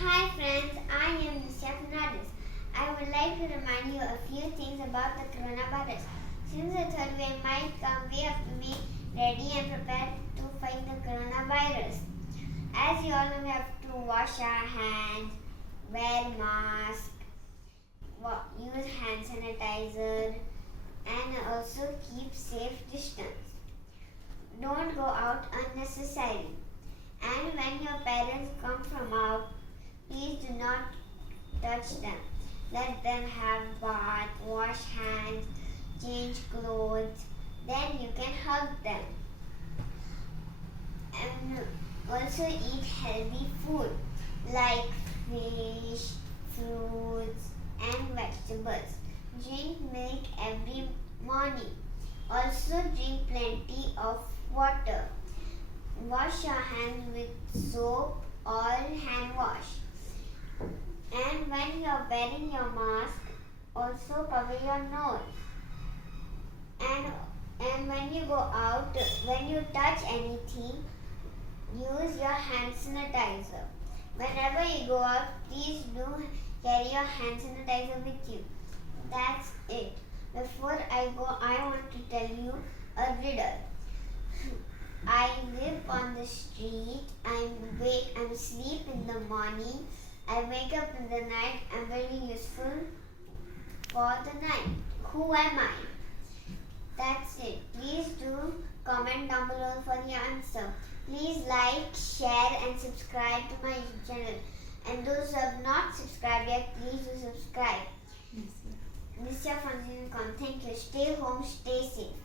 Hi friends, I am Nisha Fernandez. I would like to remind you a few things about the coronavirus. Since the third wave might come, we have to be ready and prepared to fight the coronavirus. As you all know, we have to wash our hands, wear mask, use hand sanitizer, and also keep safe distance. Don't go out unnecessarily. And when your parents come from out, please do not touch them. Let them have bath, wash hands, change clothes. Then you can hug them. And also eat healthy food like fish, fruits, and vegetables. Drink milk every morning. Also drink plenty of water. Wash your hands with soap or hand wash. And when you're wearing your mask, also cover your nose. And when you go out, when you touch anything, use your hand sanitizer. Whenever you go out, please do carry your hand sanitizer with you. That's it. Before I go, I want to tell you a riddle. I live on the street. I'm asleep in the morning. I wake up in the night. I'm very useful for the night. Who am I? That's it. Please do comment down below for the answer. Please like, share and subscribe to my YouTube channel. And those who have not subscribed yet, please do subscribe. This is your Thank you. Stay home, stay safe.